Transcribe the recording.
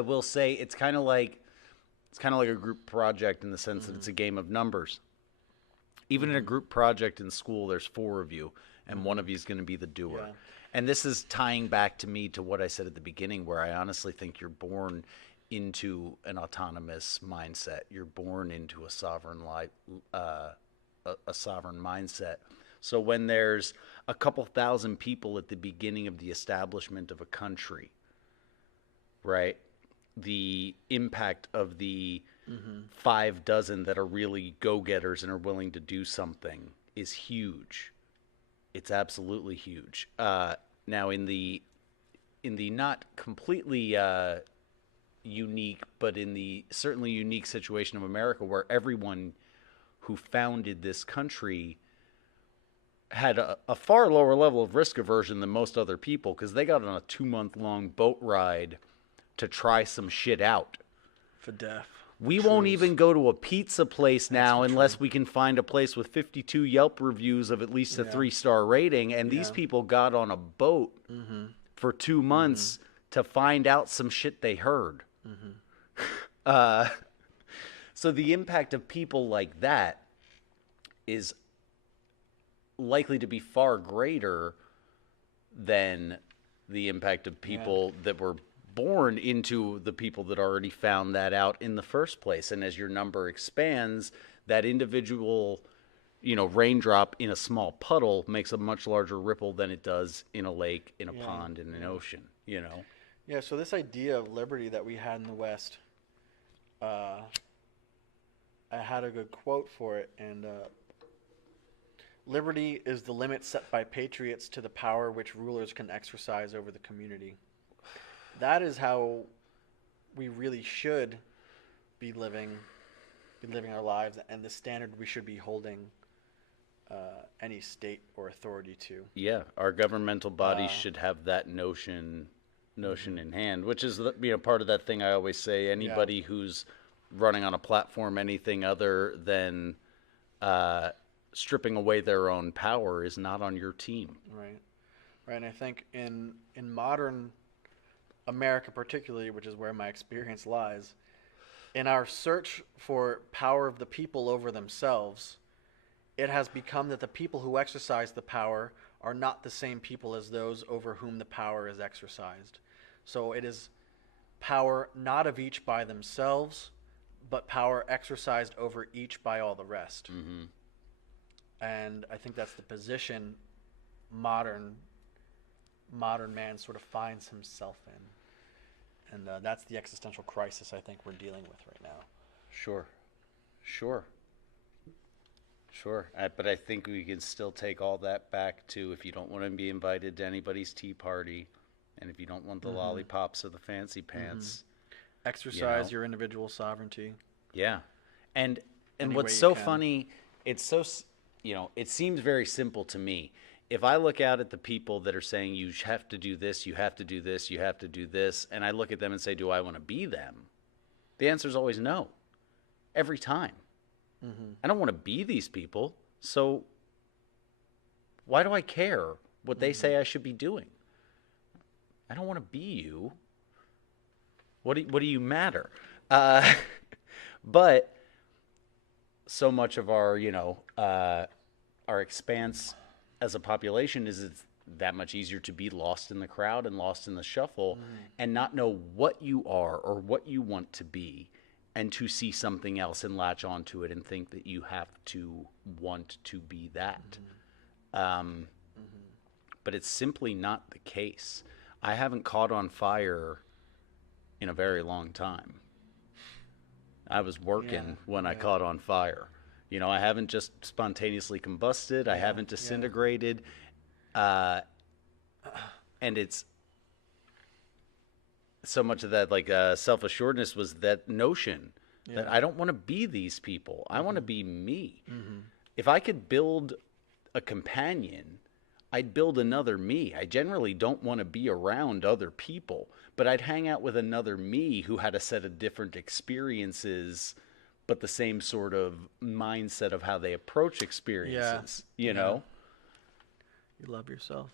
I will say it's kind of like a group project in the sense that it's a game of numbers. Even in a group project in school, there's 4 of you, and one of you is going to be the doer. Yeah. And this is tying back to me to what I said at the beginning, where I honestly think you're born into an autonomous mindset. You're born into a sovereign life, a sovereign mindset. So when there's a couple thousand people at the beginning of the establishment of a country, right? The impact of the 5 dozen that are really go-getters and are willing to do something is huge. It's absolutely huge. Now, in the not completely unique, but in the certainly unique situation of America, where everyone who founded this country had a far lower level of risk aversion than most other people, because they got on a 2-month-long boat ride to try some shit out. For death. We won't even go to a pizza place now unless we can find a place with 52 Yelp reviews of at least a 3-star rating. And these people got on a boat for 2 months to find out some shit they heard. So the impact of people like that is likely to be far greater than the impact of people that were born into the people that already found that out in the first place. And as your number expands, that individual, raindrop in a small puddle makes a much larger ripple than it does in a lake, in a pond, in an ocean, Yeah, so this idea of liberty that we had in the West, I had a good quote for it, and liberty is the limit set by patriots to the power which rulers can exercise over the community. That is how we really should be living our lives, and the standard we should be holding any state or authority to. Yeah, our governmental bodies should have that notion in hand, which is part of that thing I always say. Anybody who's running on a platform anything other than stripping away their own power is not on your team. Right. And I think in modern America particularly, which is where my experience lies, in our search for power of the people over themselves, it has become that the people who exercise the power are not the same people as those over whom the power is exercised. So it is power not of each by themselves, but power exercised over each by all the rest. And I think that's the position modern man sort of finds himself in. And that's the existential crisis I think we're dealing with right now. Sure. But I think we can still take all that back to, if you don't want to be invited to anybody's tea party, and if you don't want the lollipops or the fancy pants, exercise your individual sovereignty. Yeah. And Any what's way so you can. funny, it's so, it seems very simple to me. If I look out at the people that are saying you have to do this, you have to do this, you have to do this, and I look at them and say, do I want to be them? The answer is always no. Every time. I don't want to be these people, so why do I care what they say I should be doing? I don't want to be you. What do you matter? But so much of our, our expanse as a population is it's that much easier to be lost in the crowd and lost in the shuffle and not know what you are or what you want to be, and to see something else and latch onto it and think that you have to want to be that. But it's simply not the case. I haven't caught on fire in a very long time. I was working when I caught on fire. I haven't just spontaneously combusted. I haven't disintegrated. And it's so much of that, like self-assuredness was that notion that I don't want to be these people. I want to be me. If I could build a companion, I'd build another me. I generally don't want to be around other people, but I'd hang out with another me who had a set of different experiences, but the same sort of mindset of how they approach experiences, you know? You love yourself.